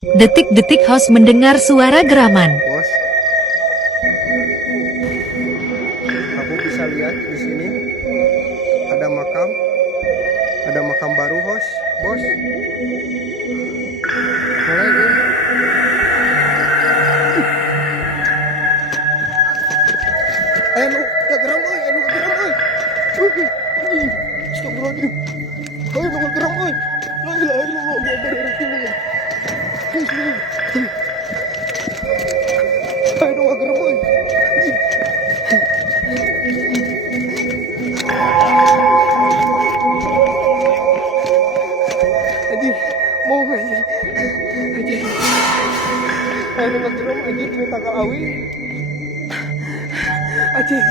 Detik-detik host mendengar suara geraman. Bos, kamu bisa lihat di sini ada makam baru, bos. Mulai deh. Anu, geram euy, Astagfirullahaladzim. Geram euy. La ilaha illallah Muhammadur Rasulullah. Geram euy. Anjing, mau anjing. Geram anjing cerita ka Awi. Anjing.